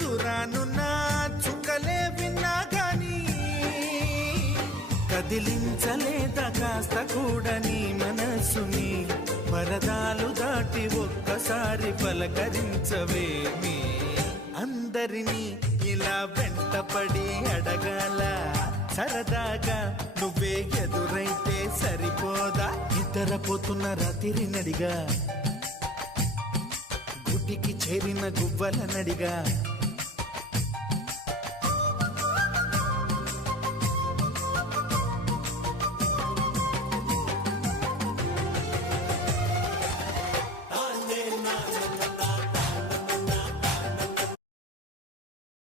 దురానున్న చుక్కలే విన్నా గాని కదిలించలేదా కాస్త కూడా నీ మనసుని పరదాలు దాటి ఒక్కసారి పలకరించవేమి అందరినీ ఇలా వెంటపడి అడగాల సరదాగా నువ్వే ఎదురైతే సరిపోదా నిద్రపోతున్న రాత్రి నడిగా గుడికి చేరిన గువ్వల నడిగా